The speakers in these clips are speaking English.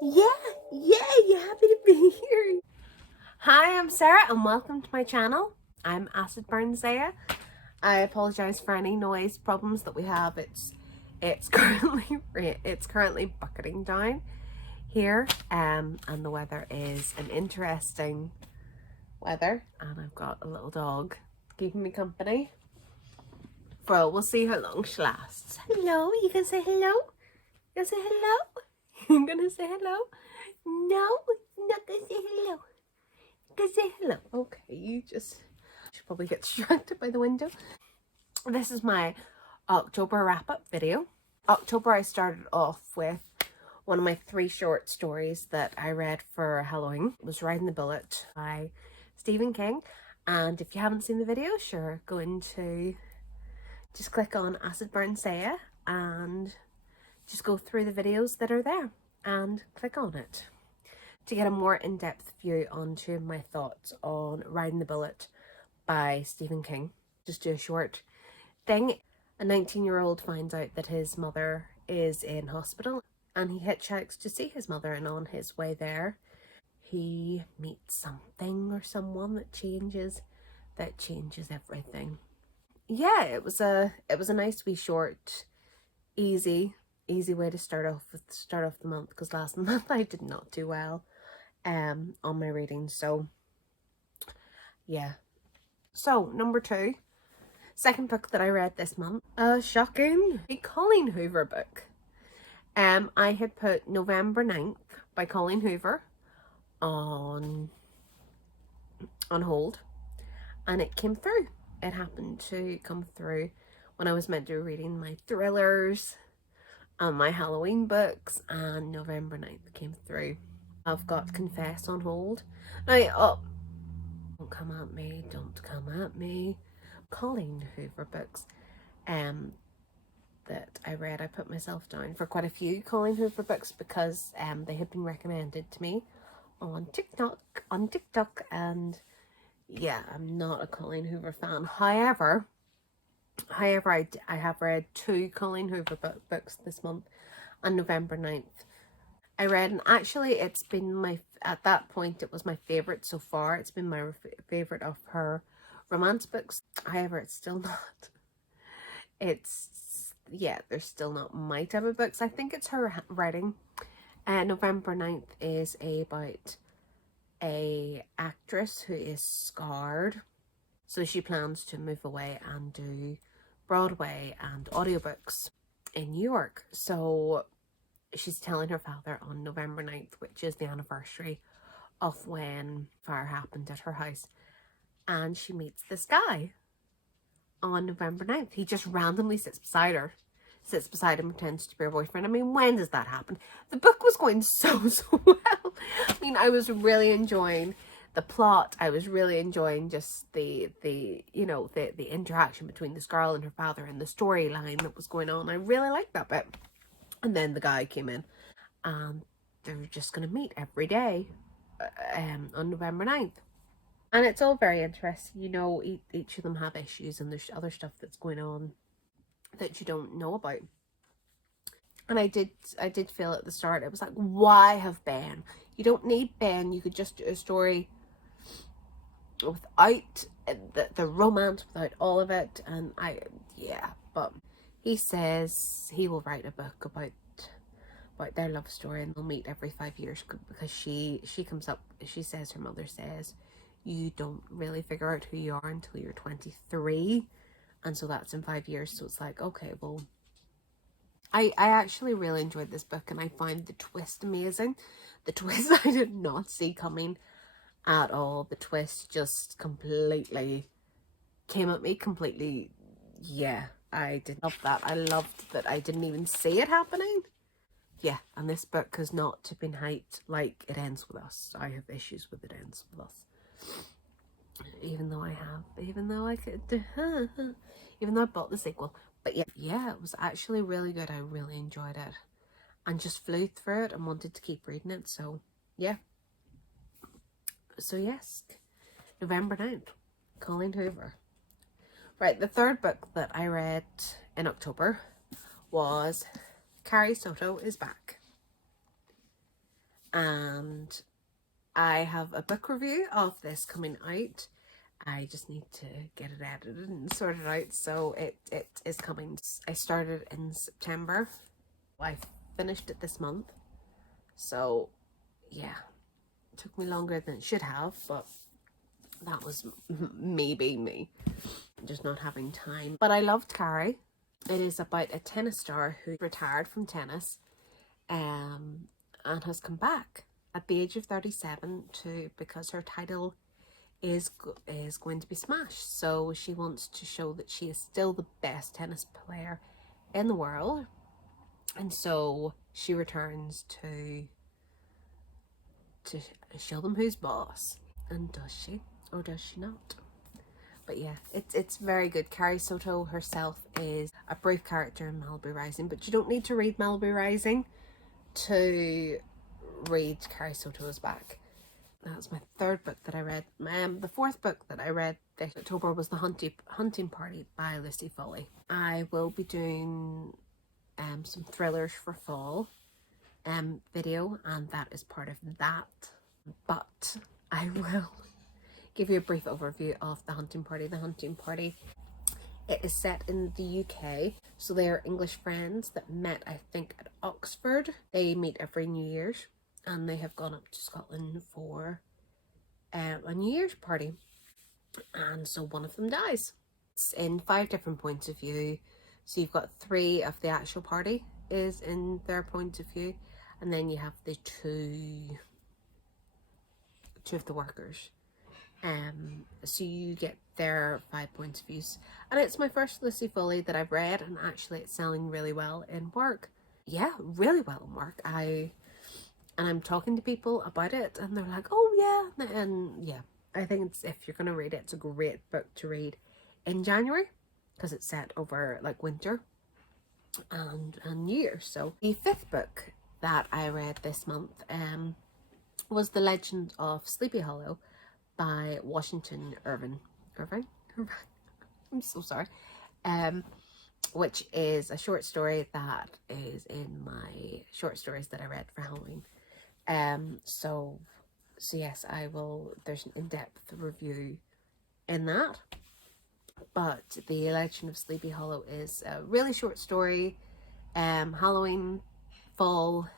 You happy to be here? Hi, I'm Sarah and welcome to my channel. I'm Acid Burn Zaya. I apologize for any noise problems that we have. It's currently bucketing down here, and the weather is an interesting weather, and I've got a little dog keeping me company. Well, we'll see how long she lasts. Hello, you gonna say hello? You gonna say hello? You gonna say hello? No, not gonna say hello. Gonna say hello. Okay, you just should probably get distracted by the window. This is my October wrap-up video. October, I started off with one of my 3 short stories that I read for Halloween. It was Riding the Bullet by Stephen King. And if you haven't seen the video, sure, go into, just click on Acid Burn Saya and just go through the videos that are there and click on it to get a more in-depth view onto my thoughts on Riding the Bullet by Stephen King. Just do a short thing. A 19-year-old finds out that his mother is in hospital and he hitchhikes to see his mother, and on his way there he meets something or someone that changes everything. Yeah, it was a nice wee short, easy way to start off the month, because last month I did not do well on my reading. So yeah. So number 2, second book that I read this month, shocking, a Colleen Hoover book. I had put November 9th by Colleen Hoover on hold, and it came through. It happened to come through when I was meant to be reading my thrillers and my Halloween books, and November 9th came through. I've got Confess on hold. Now, don't come at me. Colleen Hoover books that I read. I put myself down for quite a few Colleen Hoover books because they had been recommended to me on TikTok, and yeah, I'm not a Colleen Hoover fan. However, I have read 2 Colleen Hoover books this month on November 9th. I read, and actually it's been at that point it was my favourite so far. It's been my favourite of her romance books. However, it's still not. They're still not my type of books. I think it's her writing. November 9th is about a actress who is scarred. So she plans to move away and do Broadway and audiobooks in New York. So she's telling her father on November 9th, which is the anniversary of when fire happened at her house. And she meets this guy on November 9th. He just randomly sits beside him, pretends to be her boyfriend. I mean, when does that happen? The book was going so well. I mean, I was really enjoying the plot. I was really enjoying just the interaction between this girl and her father and the storyline that was going on. I really liked that bit. And then the guy came in and they were just going to meet every day on November 9th. And it's all very interesting. You know, each of them have issues, and there's other stuff that's going on that you don't know about. And I did feel at the start, it was like, why have Ben? You don't need Ben. You could just do a story without the romance, without all of it. And but he says he will write a book about their love story, and they'll meet every 5 years, because she comes up, she says, her mother says, you don't really figure out who you are until you're 23, and so that's in 5 years. So it's like, okay, well, I actually really enjoyed this book, and I found the twist amazing. The twist I did not see coming at all. The twist just completely came at me completely. Yeah, I did love that. I loved that I didn't even see it happening. Yeah, and this book has not been hyped like It Ends With Us. I have issues with It Ends With Us. Even though I bought the sequel. But yeah, it was actually really good. I really enjoyed it and just flew through it and wanted to keep reading it. So yeah. So yes, November 9th, Colleen Hoover. Right, the third book that I read in October was Carrie, Soto is Back. and I have a book review of this coming out. I just need to get it edited and sorted out, so it is coming. I started in September. I finished it this month, so yeah, it took me longer than it should have, but that was me being me, just not having time. But I loved Carrie. It is about a tennis star who retired from tennis and has come back at the age of 37 because her title is going to be smashed. So she wants to show that she is still the best tennis player in the world, and so she returns to show them who's boss. And does she, or does she not? But yeah, it's very good. Carrie Soto herself is a brief character in Malibu Rising, but you don't need to read Malibu Rising to read Carrie Soto is back. That's my third book that I read. The fourth book that I read this October was The Hunting Party by Lucy Foley. I will be doing some thrillers for fall video, and that is part of that. But I will give you a brief overview of The Hunting Party. The Hunting Party, it is set in the UK, so they are English friends that met, I think, at Oxford. They meet every New Year's, and they have gone up to Scotland for a New Year's party, and so one of them dies. It's in 5 different points of view, so you've got 3 of the actual party is in their point of view, and then you have the two of the workers. So you get their 5 points of views, and it's my first Lucy Foley that I've read, and actually it's selling really well in work. Yeah, really well in work. And I'm talking to people about it, and they're like, oh yeah, and yeah, I think it's, if you're gonna read it, it's a great book to read in January, because it's set over like winter and New Year. So the 5th book that I read this month was The Legend of Sleepy Hollow by Washington Irving. I'm so sorry. Which is a short story that is in my short stories that I read for Halloween. So yes, I will, there's an in-depth review in that. But The Legend of Sleepy Hollow is a really short story, Halloween, fall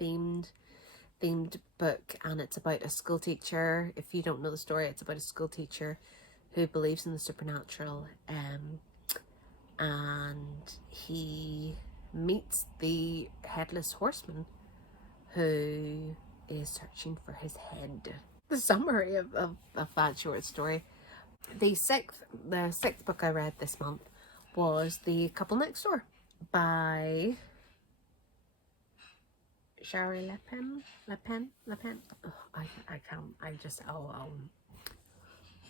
themed book, and it's about a school teacher. If you don't know the story, it's about a school teacher who believes in the supernatural, and he meets the headless horseman who is searching for his head. The summary of that short story. The sixth book I read this month was The Couple Next Door by Shari Lapena. Oh, I can't.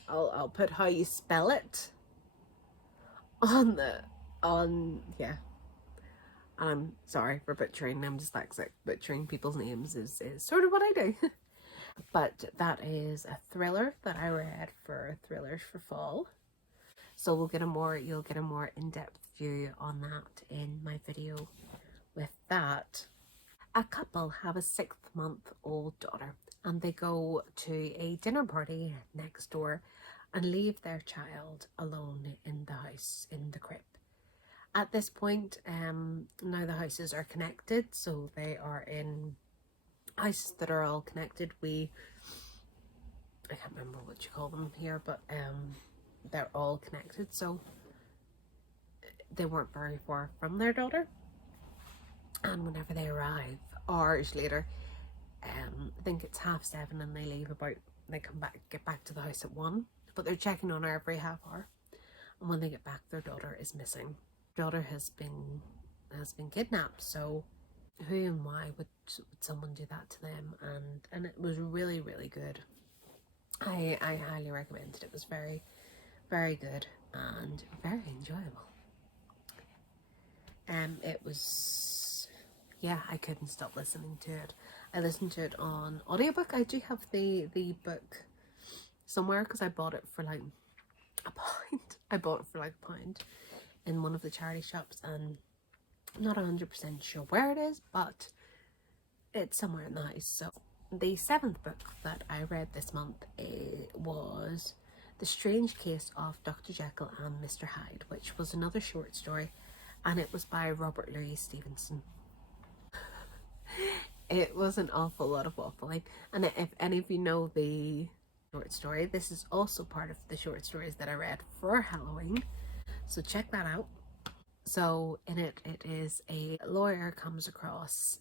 I'll put how you spell it on yeah. And I'm sorry for butchering. I'm dyslexic. Butchering people's names is sort of what I do. But that is a thriller that I read for Thrillers for Fall. So you'll get a more in-depth view on that in my video with that. A couple have a 6-month-old daughter, and they go to a dinner party next door and leave their child alone in the house, in the crib. At this point, now the houses are connected, so they are in houses that are all connected. I can't remember what you call them here, but they're all connected, so they weren't very far from their daughter. And whenever they arrive, hours later, I think it's 7:30, and they leave get back to the house at 1, but they're checking on her every half hour. And when they get back, their daughter is missing. Daughter has been kidnapped. So who and why would someone do that to them? And it was really, really good. I highly recommend it. It was very, very good and very enjoyable. It was, yeah, I couldn't stop listening to it. I listened to it on audiobook. I do have the book somewhere because I bought it for like £1. I bought it for like £1 in one of the charity shops, and I'm not 100% sure where it is, but it's somewhere in the house. So The 7th book that I read this month was The Strange Case of Dr. Jekyll and Mr. Hyde, which was another short story, and it was by Robert Louis Stevenson. It was an awful lot of waffling, and if any of you know the short story, this is also part of the short stories that I read for Halloween, so check that out. So in it, it is a lawyer comes across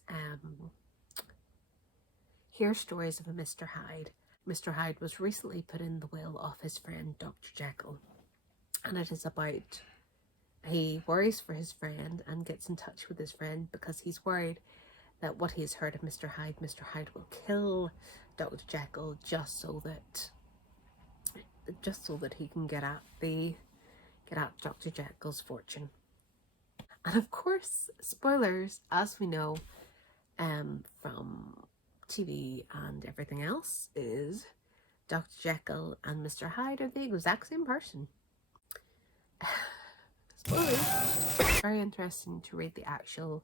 here's stories of a Mr. Hyde. Mr. Hyde was recently put in the will of his friend Dr. Jekyll, and it is about, he worries for his friend and gets in touch with his friend because he's worried that what he has heard of Mr. Hyde will kill Dr. Jekyll just so that he can get at Dr. Jekyll's fortune. And of course, spoilers, as we know from TV and everything else, is Dr. Jekyll and Mr. Hyde are the exact same person. Spoilers. Very interesting to read the actual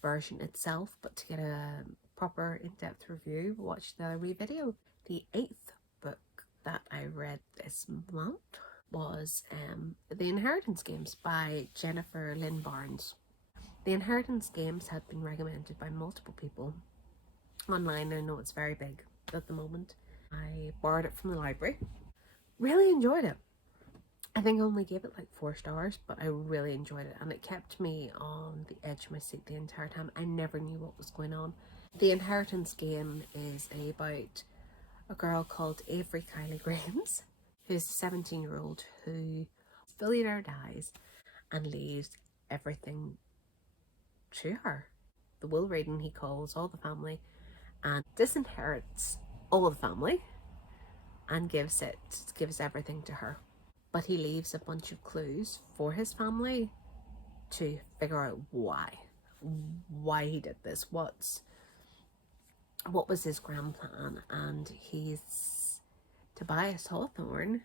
version itself, but to get a proper in-depth review, watch the wee video. The 8th book that I read this month was The Inheritance Games by Jennifer Lynn Barnes. The Inheritance Games had been recommended by multiple people online. I know it's very big at the moment. I borrowed it from the library. Really enjoyed it. I think I only gave it like 4 stars, but I really enjoyed it, and it kept me on the edge of my seat the entire time. I never knew what was going on. The Inheritance Game is about a girl called Avery Kylie Graves, who's a 17-year-old whose billionaire dies and leaves everything to her. The will reading, he calls all the family and disinherits all the family and gives everything to her. But he leaves a bunch of clues for his family to figure out why he did this, what was his grand plan. And he's, Tobias Hawthorne,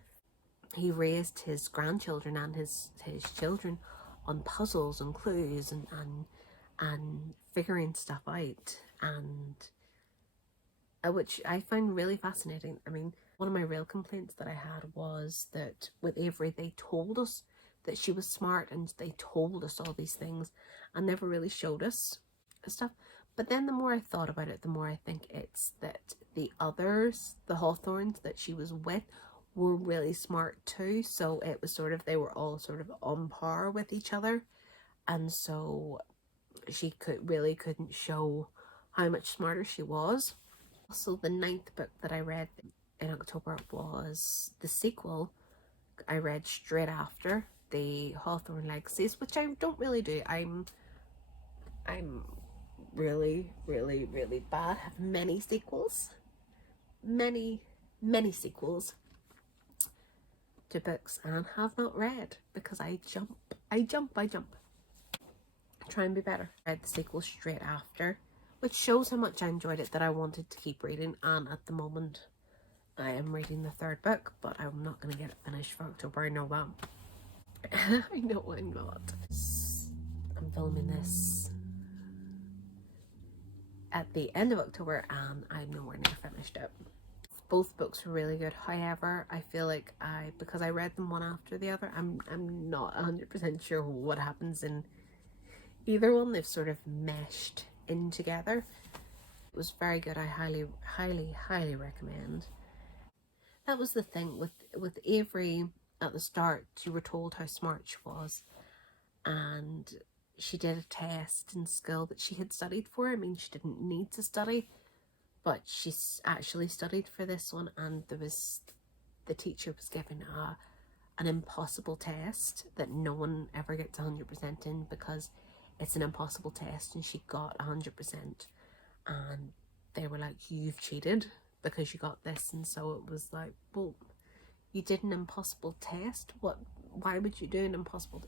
he raised his grandchildren and his children on puzzles and clues and figuring stuff out, and which I find really fascinating. I mean, one of my real complaints that I had was that with Avery, they told us that she was smart and they told us all these things and never really showed us stuff. But then the more I thought about it, the more I think it's that the others, the Hawthornes that she was with, were really smart too. So it was sort of, they were all sort of on par with each other. And so she couldn't show how much smarter she was. Also, the 9th book that I read in October was the sequel I read straight after, the Hawthorne Legacies, which I don't really do. I'm really, really, really bad. Have many sequels. Many sequels to books, and have not read because I jump. I try and be better. I read the sequel straight after, which shows how much I enjoyed it, that I wanted to keep reading, and at the moment I am reading the 3rd book, but I'm not going to get it finished for October. I know that. I know I'm not. I'm filming this at the end of October and I'm nowhere near finished it. Both books were really good. However, I feel like because I read them one after the other, I'm not 100% sure what happens in either one. They've sort of meshed in together. It was very good. I highly recommend. That was the thing with Avery at the start. You were told how smart she was, and she did a test in school that she had studied for. I mean, she didn't need to study, but she actually studied for this one, and the teacher was giving an impossible test that no one ever gets 100% in, because it's an impossible test, and she got 100%, and they were like, you've cheated because you got this. And so it was like, well, you did an impossible test, why would you do an impossible,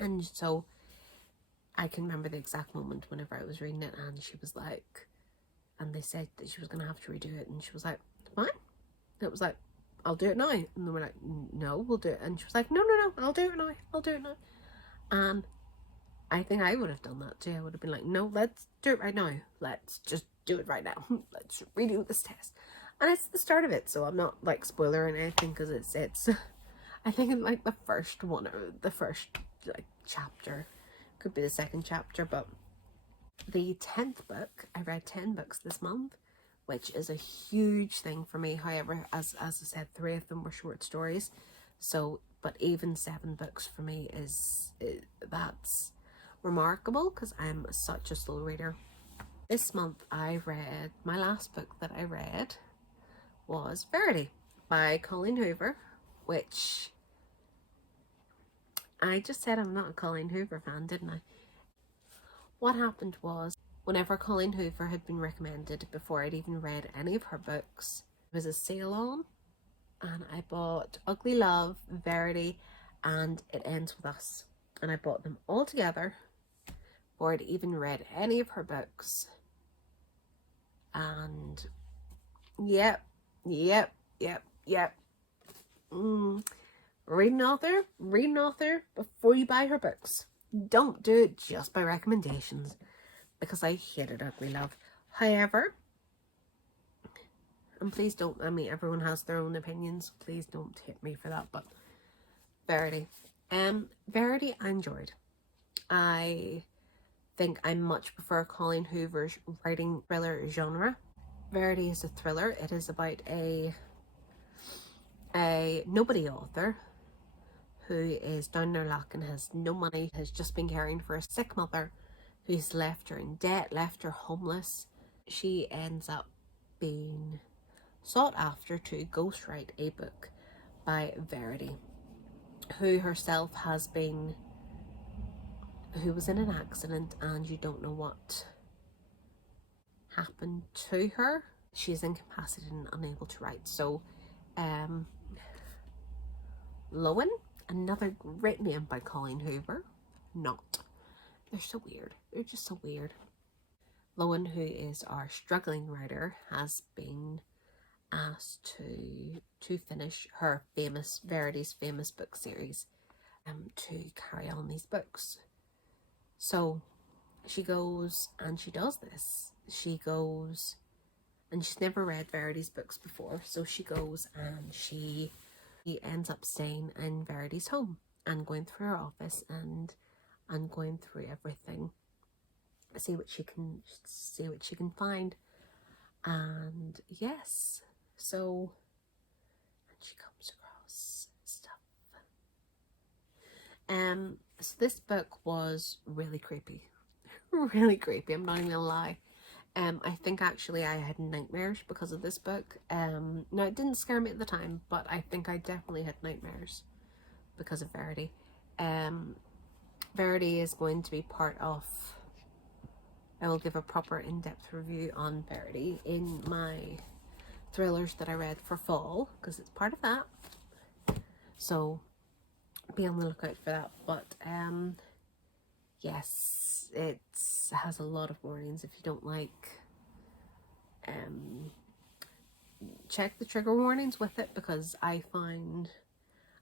and so I can remember the exact moment whenever I was reading it, and she was like, and they said that she was going to have to redo it, and she was like, fine. It was like, I'll do it now. And they were like, no, we'll do it. And she was like, no, I'll do it now. And I think I would have done that too. I would have been like, no, let's do it right now. Let's just do it right now. Let's redo this test. And it's the start of it, so I'm not like spoiling anything, because it's I think in like the first one, or the first like chapter, could be the second chapter, but the 10th book, I read 10 books this month, which is a huge thing for me. However, as I said, 3 of them were short stories, so, but even 7 books for me that's remarkable, because I'm such a slow reader. This month I read, my last book that I read was Verity by Colleen Hoover, which I just said I'm not a Colleen Hoover fan, didn't I? What happened was, whenever Colleen Hoover had been recommended, before I'd even read any of her books, there was a sale on, and I bought Ugly Love, Verity, and It Ends With Us. And I bought them all together before I'd even read any of her books. And yep. Read an author before you buy her books. Don't do it just by recommendations, because I hated Ugly Love. However, and please don't, I mean, everyone has their own opinions, please don't hit me for that, but Verity. Verity I enjoyed. I think I much prefer Colleen Hoover's writing thriller genre. Verity is a thriller. It is about a nobody author who is down their luck and has no money, has just been caring for a sick mother who's left her in debt, left her homeless. She ends up being sought after to ghostwrite a book by Verity, who herself who was in an accident, and you don't know what happened to her. She's incapacitated and unable to write. So, Lowen, another great name by Colleen Hoover. Not. They're so weird. They're just so weird. Lowen, who is our struggling writer, has been asked to finish her Verity's famous book series, to carry on these books. So she goes and she does this. She goes, and she's never read Verity's books before, so she goes and she ends up staying in Verity's home and going through her office and going through everything, see what she can find. And yes, so, and she comes across stuff. So this book was really creepy. Really creepy, I'm not even gonna lie. I think actually I had nightmares because of this book. Now it didn't scare me at the time, but I think I definitely had nightmares because of Verity. Verity is going to be part of, I will give a proper in-depth review on Verity in my thrillers that I read for fall, because it's part of that. So be on the lookout for that. But yes, it has a lot of warnings. If you don't like, check the trigger warnings with it, because I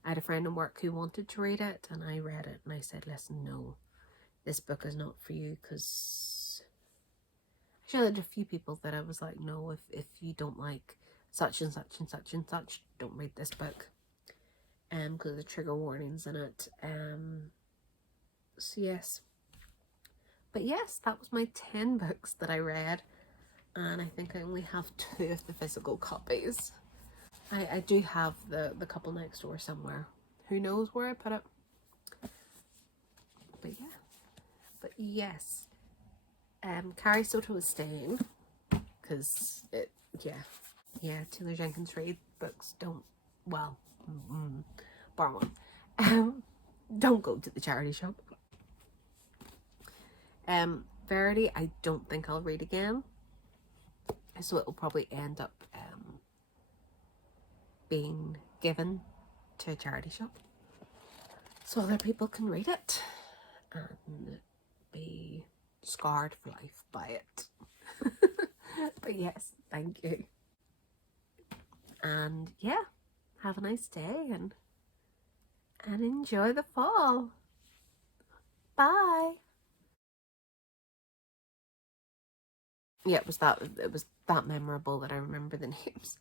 had a friend in work who wanted to read it, and I read it and I said, listen, no, this book is not for you, because actually I had a few people that I was like, no, if you don't like such and such and such and such, don't read this book, because of the trigger warnings in it. So yes, but yes, that was my 10 books that I read, and I think I only have 2 of the physical copies. I do have the couple next door somewhere. Who knows where I put it? But yeah. But yes. Carrie Soto is staying, because Taylor Jenkins Ried books don't, well, bar one. Don't go to the charity shop. Verity, I don't think I'll read again, so it will probably end up being given to a charity shop so other people can read it and be scarred for life by it. But yes, thank you, and yeah, have a nice day and enjoy the fall. Bye. yeah, it was that memorable that I remember the names.